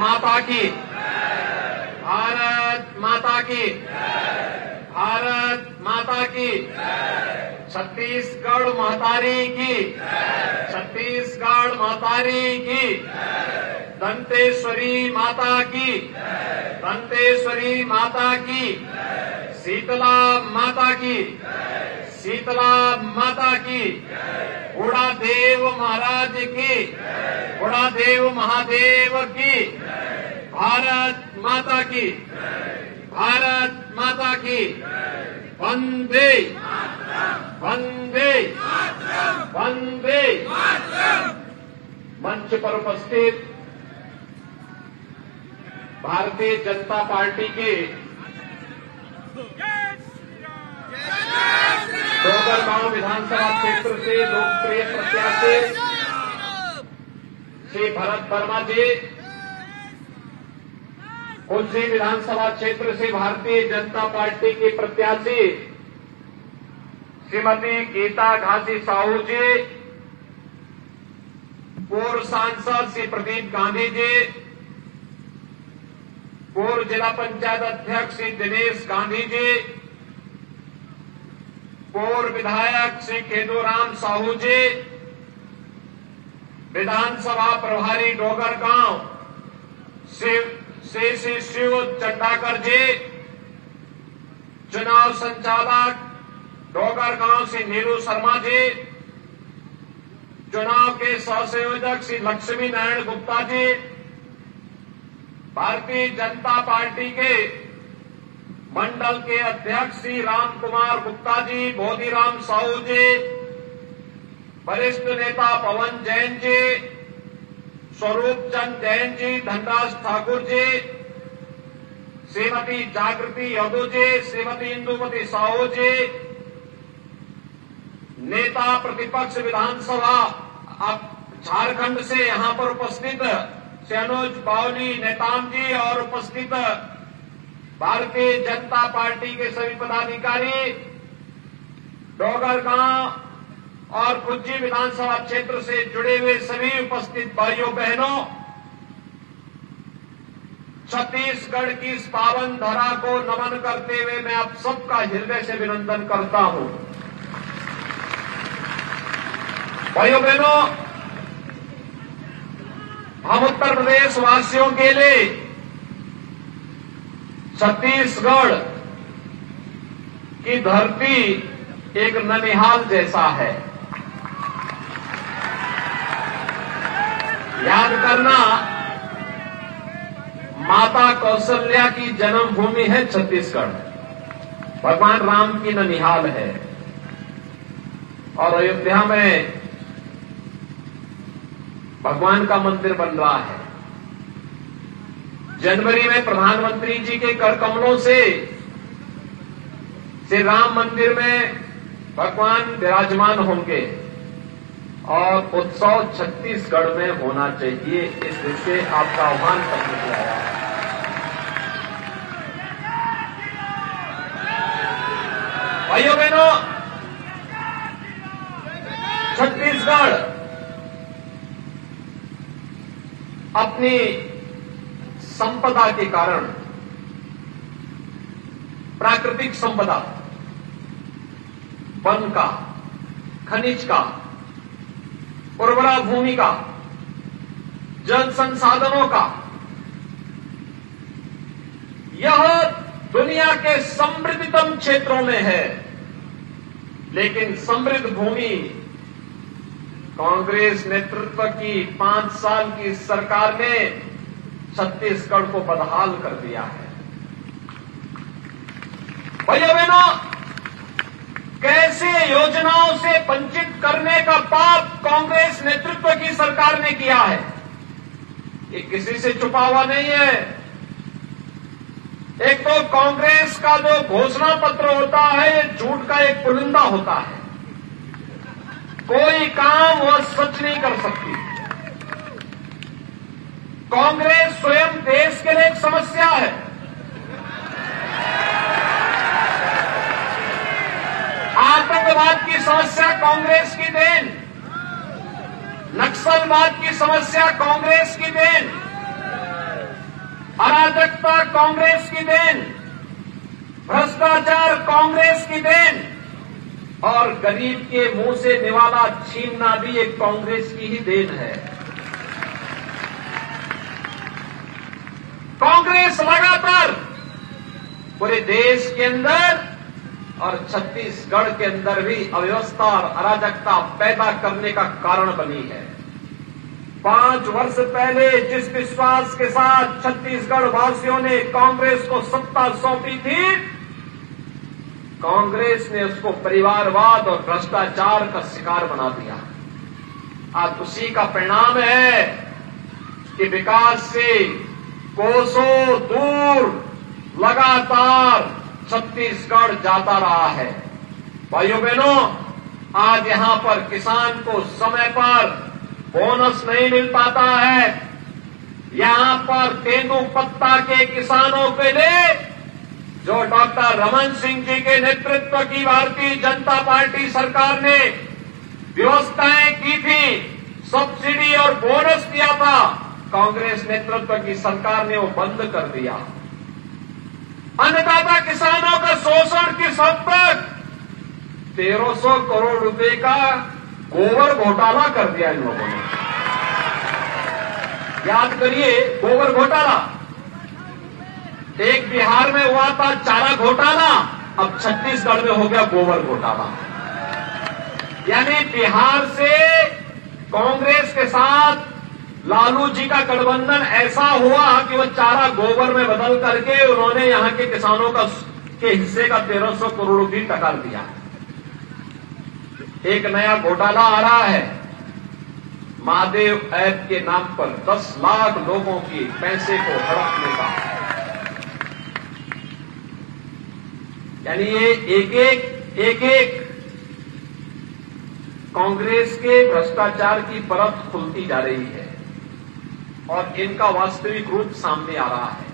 माता की, भारत माता की, भारत माता की, छत्तीसगढ़ महतारी की, छत्तीसगढ़ महतारी की, दंतेश्वरी माता की, दंतेश्वरी माता की, शीतला माता की, शीतला माता की, बुढ़ादेव महाराज की, बुढ़ादेव महादेव की, भारत माता की, भारत माता की, वंदे वंदे वंदे। मंच पर उपस्थित भारतीय जनता पार्टी के डोगरगांव विधानसभा क्षेत्र से लोकप्रिय प्रत्याशी श्री भरत वर्मा जी, कुल्सी विधानसभा क्षेत्र से भारतीय जनता पार्टी की प्रत्याशी श्रीमती गीता घासी साहू जी, पूर्व सांसद श्री प्रदीप गांधी जी, पूर्व जिला पंचायत अध्यक्ष श्री दिनेश गांधी जी, पूर्व विधायक श्री केदूराम साहू जी, विधानसभा प्रभारी डोगरगांव श्री शिव चंडाकर जी, चुनाव संचालक डोगरगांव श्री नीरू शर्मा जी, चुनाव के सहसंयोजक श्री लक्ष्मी नारायण गुप्ता जी, भारतीय जनता पार्टी के मंडल के अध्यक्ष श्री राम कुमार गुप्ता जी, बोधीराम साहू जी, वरिष्ठ नेता पवन जैन जी, स्वरूप चंद जैन जी, धनराज ठाकुर जी, श्रीमती जागृति यादव जी, श्रीमती इंदुमती साहू जी, नेता प्रतिपक्ष विधानसभा झारखंड से यहां पर उपस्थित श्री अनुज बावली नेताम जी और उपस्थित भारतीय जनता पार्टी के सभी पदाधिकारी, डोगरगांव और कुज्जी विधानसभा क्षेत्र से जुड़े हुए सभी उपस्थित भाइयों बहनों, छत्तीसगढ़ की इस पावन धरा को नमन करते हुए मैं आप सबका हृदय से अभिनंदन करता हूं। भाइयों बहनों, हम उत्तर प्रदेश वासियों के लिए छत्तीसगढ़ की धरती एक ननिहाल जैसा है। याद करना, माता कौशल्या की जन्मभूमि है छत्तीसगढ़, भगवान राम की ननिहाल है। और अयोध्या में भगवान का मंदिर बन रहा है। जनवरी में प्रधानमंत्री जी के कर कमलों से श्री राम मंदिर में भगवान विराजमान होंगे और उत्सव छत्तीसगढ़ में होना चाहिए, इस विषय आपका आह्वान करने के आया है। भाइयों बहनों, छत्तीसगढ़ अपनी संपदा के कारण, प्राकृतिक संपदा, वन का, खनिज का, उर्वरा भूमि का, जल संसाधनों का, यह दुनिया के समृद्धतम क्षेत्रों में है। लेकिन समृद्ध भूमि कांग्रेस नेतृत्व की 5 साल की सरकार ने छत्तीसगढ़ को बदहाल कर दिया है। भैया बहनों, कैसे योजनाओं से वंचित करने का पाप कांग्रेस नेतृत्व की सरकार ने किया है, ये किसी से छुपा हुआ नहीं है। एक तो कांग्रेस का जो घोषणा पत्र होता है, ये झूठ का एक पुलिंदा होता है। कोई काम वह सच नहीं कर सकती। कांग्रेस स्वयं देश के लिए एक समस्या है। आतंकवाद की समस्या कांग्रेस की देन, नक्सलवाद की समस्या कांग्रेस की देन, कांग्रेस की देन, भ्रष्टाचार कांग्रेस की देन, और गरीब के मुंह से निवाला छीनना भी एक कांग्रेस की ही देन है। कांग्रेस लगातार पूरे देश के अंदर और छत्तीसगढ़ के अंदर भी अव्यवस्था और अराजकता पैदा करने का कारण बनी है। 5 वर्ष पहले जिस विश्वास के साथ छत्तीसगढ़ वासियों ने कांग्रेस को सत्ता सौंपी थी, कांग्रेस ने उसको परिवारवाद और भ्रष्टाचार का शिकार बना दिया। आज उसी का परिणाम है कि विकास से कोसों दूर लगातार छत्तीसगढ़ जाता रहा है। भाइयों बहनों, आज यहां पर किसान को समय पर बोनस नहीं मिल पाता है। यहां पर तेंदूपत्ता के किसानों के लिए जो डॉक्टर रमन सिंह जी के नेतृत्व की भारतीय जनता पार्टी सरकार ने व्यवस्थाएं की थी, सब्सिडी और बोनस दिया था, कांग्रेस नेतृत्व की सरकार ने वो बंद कर दिया। अन्नदाता किसानों का शोषण किस हद तक, 1300 करोड़ रुपए का गोबर घोटाला कर दिया इन लोगों ने। याद करिए, गोबर घोटाला एक बिहार में हुआ था, चारा घोटाला, अब छत्तीसगढ़ में हो गया गोबर घोटाला। यानी बिहार से कांग्रेस के साथ लालू जी का गठबंधन ऐसा हुआ कि वो चारा गोबर में बदल करके उन्होंने यहां के किसानों के हिस्से का 1300 करोड़ रुपये टकार दिया। एक नया घोटाला आ रहा है, महादेव ऐप के नाम पर 10 लाख लोगों के पैसे को हड़पने का। यानी ये एक एक कांग्रेस के भ्रष्टाचार की परत खुलती जा रही है और इनका वास्तविक रूप सामने आ रहा है।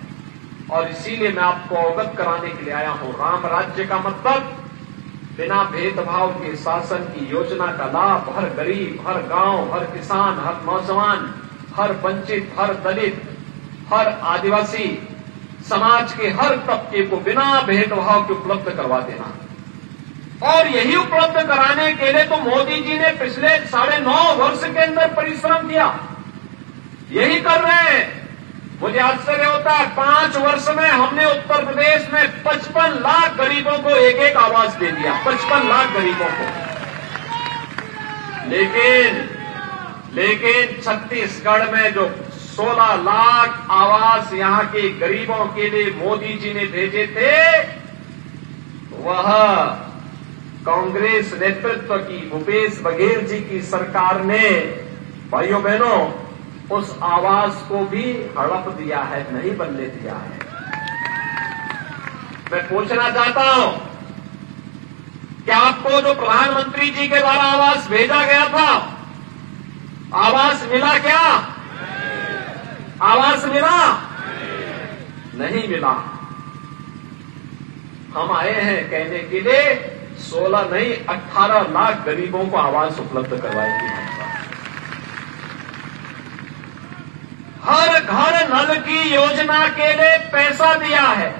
और इसीलिए मैं आपको अवगत कराने के लिए आया हूं, राम राज्य का मतलब बिना भेदभाव के शासन की योजना का लाभ हर गरीब, हर गांव, हर किसान, हर नौजवान, हर वंचित, हर दलित, हर आदिवासी समाज के हर तबके को बिना भेदभाव के उपलब्ध करवा देना। और यही उपलब्ध कराने के लिए तो मोदी जी ने पिछले 9.5 वर्ष के अंदर परिश्रम किया। यही कर रहे हैं। मुझे आश्चर्य होता है, 5 वर्ष में हमने उत्तर प्रदेश में 55 लाख गरीबों को एक आवास दे दिया, 55 लाख गरीबों को। लेकिन छत्तीसगढ़ में जो 16 लाख आवास यहां के गरीबों के लिए मोदी जी ने भेजे थे, वह कांग्रेस नेतृत्व की भूपेश बघेल जी की सरकार ने, भाइयों बहनों, उस आवास को भी हड़प दिया है, नहीं बनने दिया है। मैं पूछना चाहता हूं कि आपको जो प्रधानमंत्री जी के द्वारा आवास भेजा गया था, आवास मिला क्या? आवास मिला? नहीं मिला। हम आए हैं कहने के लिए 16 नहीं 18 लाख गरीबों को आवास उपलब्ध करवाएंगे। हर घर नल की योजना के लिए पैसा दिया है।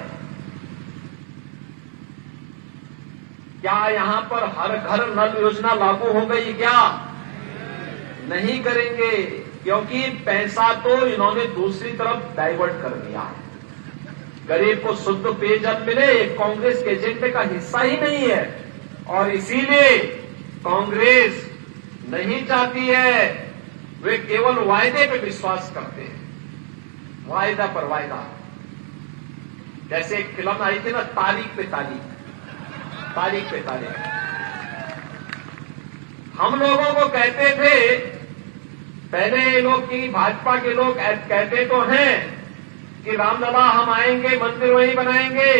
क्या यहां पर हर घर नल योजना लागू हो गई क्या? नहीं करेंगे, क्योंकि पैसा तो इन्होंने दूसरी तरफ डाइवर्ट कर दिया है। गरीब को शुद्ध पेयजल मिले, कांग्रेस के एजेंडे का हिस्सा ही नहीं है। और इसीलिए कांग्रेस नहीं चाहती है, वे केवल वायदे पे विश्वास करते हैं, वायदा पर वायदा। जैसे एक फिल्म आई थी ना, तारीख पे तारीख, तारीख पे तारीख। हम लोगों को कहते थे, पहले ये लोग की भाजपा के लोग कहते तो हैं कि रामलला हम आएंगे, मंदिर वहीं बनाएंगे,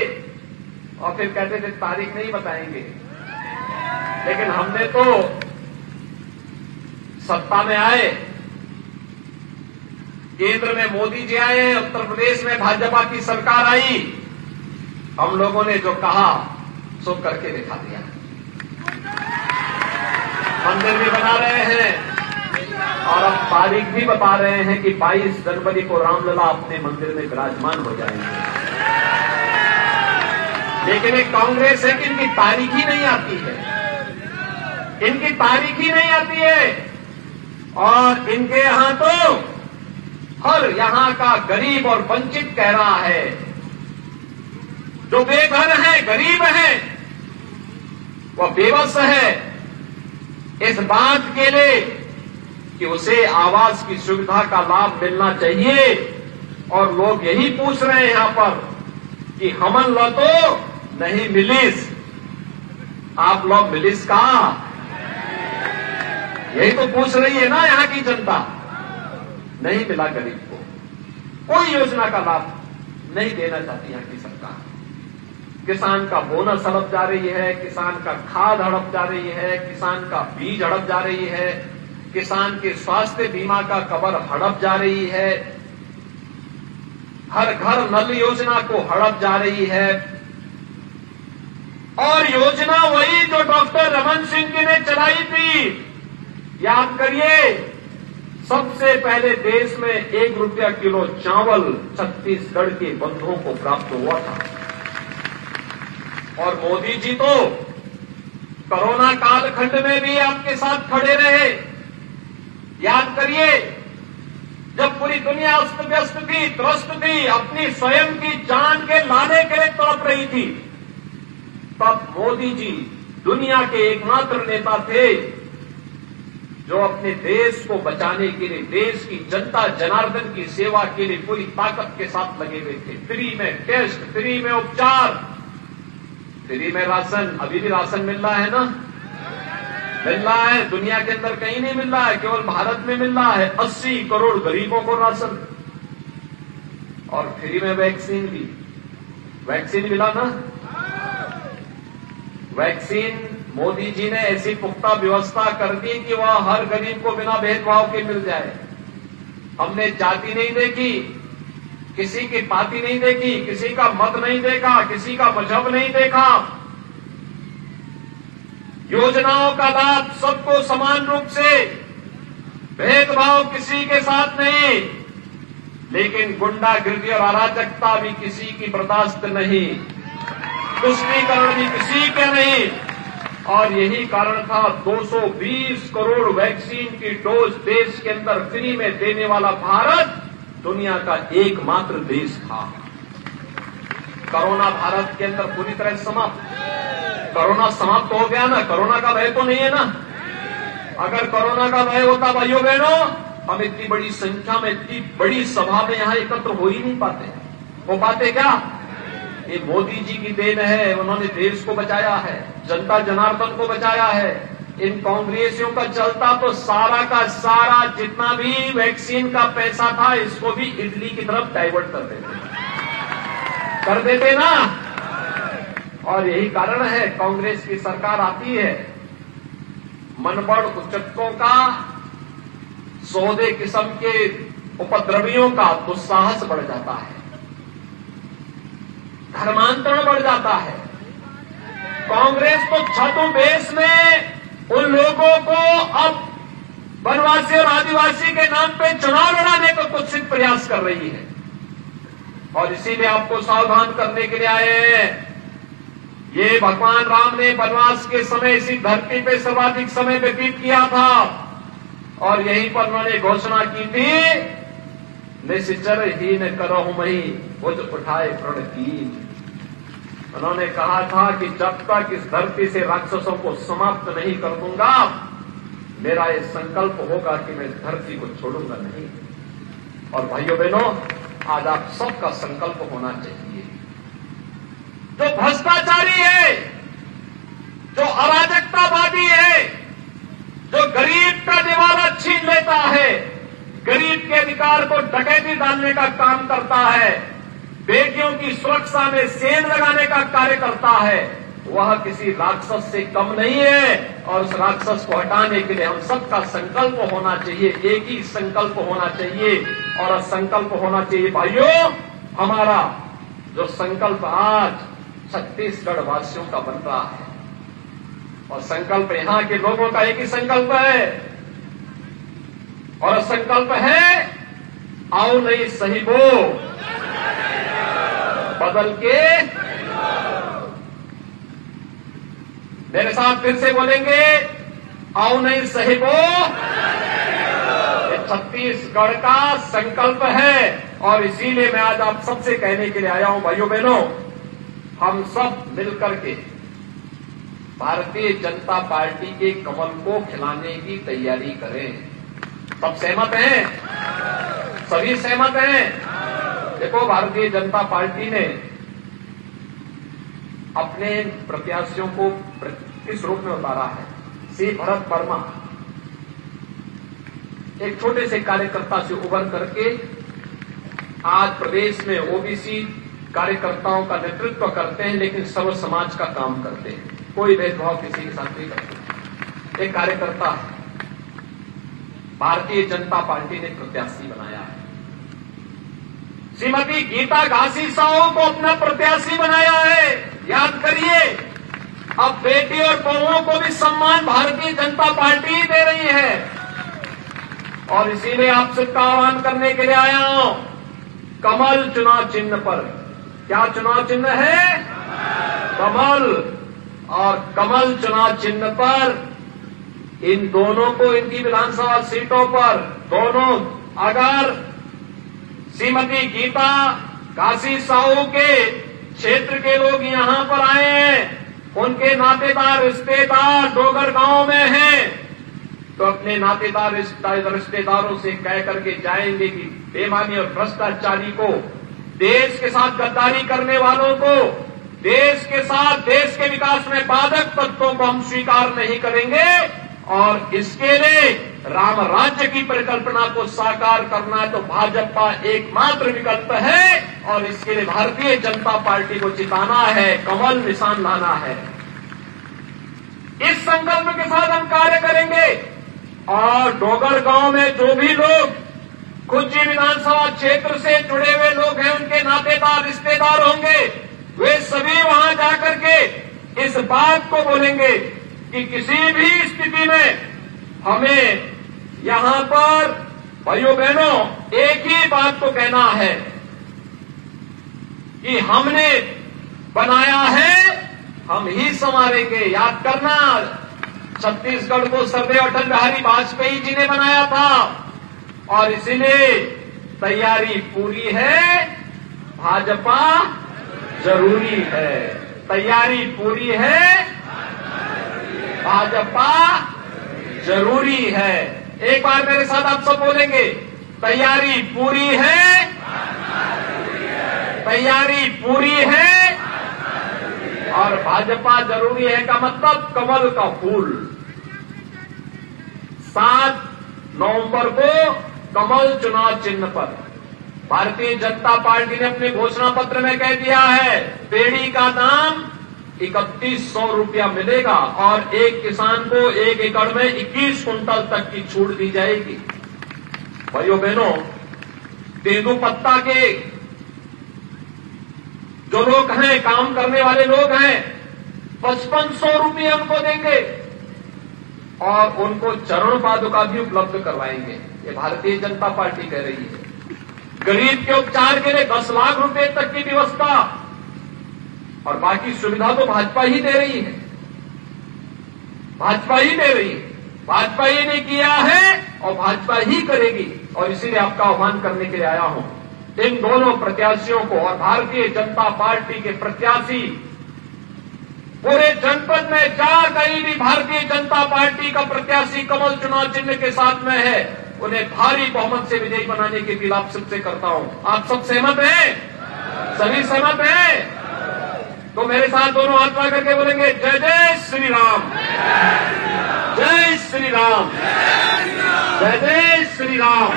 और फिर कहते थे तारीख नहीं बताएंगे। लेकिन हमने तो सत्ता में आए, केंद्र में मोदी जी आए, उत्तर प्रदेश में भाजपा की सरकार आई, हम लोगों ने जो कहा सो करके दिखा दिया। मंदिर भी बना रहे हैं और अब तारीख भी बता रहे हैं कि 22 जनवरी को रामलला अपने मंदिर में विराजमान हो जाएंगे। लेकिन एक कांग्रेस है कि इनकी तारीख ही नहीं आती है, इनकी तारीख ही नहीं आती है। और इनके यहां तो हर यहां का गरीब और वंचित कह रहा है, जो बेघर है, गरीब है, वह बेबस है इस बात के लिए कि उसे आवास की सुविधा का लाभ मिलना चाहिए। और लोग यही पूछ रहे हैं यहां पर कि हमन लो तो नहीं मिलिस, आप लोग मिलिस का, यही तो पूछ रही है ना यहां की जनता। नहीं मिला गरीब को, कोई योजना का लाभ नहीं देना चाहती यहां की सरकार। किसान का बोनस हड़प जा रही है, किसान का खाद हड़प जा रही है, किसान का बीज हड़प जा रही है, किसान के स्वास्थ्य बीमा का कवर हड़प जा रही है, हर घर नल योजना को हड़प जा रही है। और योजना वही जो डॉक्टर रमन सिंह जी ने चलाई थी, याद करिए, सबसे पहले देश में 1 रुपया किलो चावल छत्तीसगढ़ के बंधुओं को प्राप्त हुआ था। और मोदी जी तो कोरोना कालखंड में भी आपके साथ खड़े रहे। याद करिए, जब पूरी दुनिया अस्त व्यस्त थी, त्रस्त थी, अपनी स्वयं की जान के लाने के लिए तड़प रही थी, तब मोदी जी दुनिया के एकमात्र नेता थे जो अपने देश को बचाने के लिए, देश की जनता जनार्दन की सेवा के लिए पूरी ताकत के साथ लगे हुए थे। फ्री में टेस्ट, फ्री में उपचार, फ्री में राशन। अभी भी राशन मिल रहा है ना, मिल रहा है, दुनिया के अंदर कहीं नहीं मिल रहा है, केवल भारत में मिल रहा है। 80 करोड़ गरीबों को राशन, और फ्री में वैक्सीन भी। वैक्सीन मिला ना, वैक्सीन मोदी जी ने ऐसी पुख्ता व्यवस्था कर दी कि वह हर गरीब को बिना भेदभाव के मिल जाए। हमने जाति नहीं देखी, किसी की पार्टी नहीं देखी, किसी का मत नहीं देखा, किसी का मजहब नहीं देखा। योजनाओं का लाभ सबको समान रूप से, भेदभाव किसी के साथ नहीं। लेकिन गुंडागिर्दी और अराजकता भी किसी की बर्दाश्त नहीं, तुष्टीकरण भी किसी के नहीं। और यही कारण था 220 करोड़ वैक्सीन की डोज देश के अंदर फ्री में देने वाला भारत दुनिया का एकमात्र देश था। कोरोना भारत के अंदर पूरी तरह समाप्त, कोरोना समाप्त हो गया ना, कोरोना का भय तो नहीं है ना। अगर कोरोना का भय होता भाइयों बहनों, हम इतनी बड़ी संख्या में, इतनी बड़ी सभा में यहां एकत्र हो ही नहीं पाते। हो पाते क्या? ये मोदी जी की देन है, उन्होंने देश को बचाया है, जनता जनार्दन को बचाया है। इन कांग्रेसियों का चलता तो सारा का सारा जितना भी वैक्सीन का पैसा था, इसको भी इटली की तरफ डाइवर्ट कर देते ना। और यही कारण है कांग्रेस की सरकार आती है, मनबड़ उच्चकों का, सौदे किस्म के उपद्रवियों का दुस्साहस बढ़ जाता है, धर्मांतरण बढ़ जाता है। कांग्रेस तो छद्मवेश में उन लोगों को अब वनवासी और आदिवासी के नाम पे चुनाव लड़ाने का कुत्सित प्रयास कर रही है। और इसीलिए आपको सावधान करने के लिए आए हैं। ये भगवान राम ने वनवास के समय इसी धरती पे सर्वाधिक समय व्यतीत किया था, और यहीं पर उन्होंने घोषणा की थी, निश्चर ही न करहु मही बुझ उठाए प्रण की। उन्होंने कहा था कि जब तक इस धरती से राक्षसों को समाप्त नहीं कर दूंगा, मेरा ये संकल्प होगा कि मैं इस धरती को छोड़ूंगा नहीं। और भाइयों बहनों, आज आप सबका संकल्प होना चाहिए। जो भ्रष्टाचारी है, जो अराजकतावादी है, जो गरीब का निवाला छीन लेता है, गरीब के अधिकार को डकैती डालने का काम करता है, बेटियों की सुरक्षा में सेंध लगाने का कार्य करता है, वह किसी राक्षस से कम नहीं है। और उस राक्षस को हटाने के लिए हम सबका संकल्प होना चाहिए, एक ही संकल्प होना चाहिए। और संकल्प होना चाहिए भाइयों, हमारा जो संकल्प आज छत्तीसगढ़ वासियों का बन रहा है, और संकल्प यहां के लोगों का एक ही संकल्प है, और संकल्प है, आओ नहीं सही बो, बदल के मेरे साथ फिर से बोलेंगे, आओ नहीं साहिबो, ये छत्तीसगढ़ का संकल्प है। और इसीलिए मैं आज आप सबसे कहने के लिए आया हूं, भाइयों बहनों, हम सब मिलकर के भारतीय जनता पार्टी के कमल को खिलाने की तैयारी करें। सब सहमत हैं? सभी सहमत हैं? देखो, भारतीय जनता पार्टी ने अपने प्रत्याशियों को किस रूप में उतारा है। श्री भरत वर्मा एक छोटे से कार्यकर्ता से उभर करके आज प्रदेश में ओबीसी कार्यकर्ताओं का नेतृत्व करते हैं, लेकिन सर्व समाज का काम करते हैं, कोई भेदभाव किसी के साथ नहीं करते। एक कार्यकर्ता भारतीय जनता पार्टी ने प्रत्याशी बनाया है। श्रीमती गीता घासी साहू को अपना प्रत्याशी बनाया है। याद करिए, अब बेटी और बहुओं को भी सम्मान भारतीय जनता पार्टी ही दे रही है। और इसीलिए आप सबका आह्वान करने के लिए आया हूं, कमल चुनाव चिन्ह पर। क्या चुनाव चिन्ह है? कमल। और कमल चुनाव चिन्ह पर इन दोनों को इनकी विधानसभा सीटों पर दोनों, अगर श्रीमती गीता घासी साहू के क्षेत्र के लोग यहां पर आए हैं, उनके नातेदार रिश्तेदार डोगर गांव में हैं, तो अपने नातेदार रिश्तेदारों से कह करके जाएंगे कि बेईमानी और भ्रष्टाचारी को, देश के साथ गद्दारी करने वालों को, देश के साथ देश के विकास में बाधक तत्वों को हम स्वीकार नहीं करेंगे। और इसके लिए राम राज्य की परिकल्पना को साकार करना है तो भाजपा एकमात्र विकल्प है। और इसके लिए भारतीय जनता पार्टी को जिताना है, कमल निशान लाना है। इस संकल्प के साथ हम कार्य करेंगे। और डोगर गांव में जो भी लोग खुज्जी विधानसभा क्षेत्र से जुड़े हुए लोग हैं, उनके नातेदार रिश्तेदार होंगे, वे सभी वहां जाकर के इस बात को बोलेंगे कि किसी भी स्थिति में हमें यहां पर, भाइयों बहनों, एक ही बात को कहना है कि हमने बनाया है, हम ही संवारेंगे। याद करना, छत्तीसगढ़ को सरदेव अटल बिहारी वाजपेयी जी ने बनाया था। और इसलिए तैयारी पूरी है, भाजपा जरूरी है। तैयारी पूरी है, भाजपा जरूरी है। एक बार मेरे साथ आप सब बोलेंगे, तैयारी पूरी है, तैयारी पूरी है, और भाजपा जरूरी है का मतलब कमल का फूल। 7 नवंबर को कमल चुनाव चिन्ह पर भारतीय जनता पार्टी ने अपने घोषणा पत्र में कह दिया है, बेड़ी का दाम 3100 रुपया मिलेगा और एक किसान को 1 एकड़ में 21 कुंटल तक की छूट दी जाएगी। भाइयों बहनों, तेंदुपत्ता के जो लोग हैं, काम करने वाले लोग हैं, 5500 रुपये उनको देंगे और उनको चरण पादुका भी उपलब्ध करवाएंगे। ये भारतीय जनता पार्टी कह रही है। गरीब के उपचार के लिए 10 लाख रुपए तक की व्यवस्था, और बाकी सुविधा तो भाजपा ही दे रही है, भाजपा ही दे रही है, भाजपा ही ने किया है और भाजपा ही करेगी। और इसीलिए आपका आह्वान करने के लिए आया हूं, इन दोनों प्रत्याशियों को और भारतीय जनता पार्टी के प्रत्याशी पूरे जनपद में जहां कहीं भी भारतीय जनता पार्टी का प्रत्याशी कमल चुनाव चिन्ह के साथ में है, उन्हें भारी बहुमत से विजयी बनाने की अपील आप सबसे करता हूं। आप सब सहमत हैं? सभी सहमत हैं? तो मेरे साथ दोनों हाथ मिला करके बोलेंगे, जय जय श्री राम, जय श्री राम, जय जय श्री राम।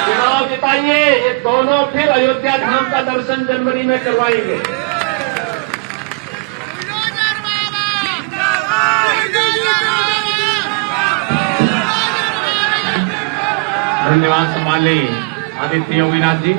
चुनाव जिताइए, ये दोनों फिर अयोध्या धाम का दर्शन जनवरी में करवाएंगे। धन्यवाद सम्माननीय आदित्य योगीनाथ जी।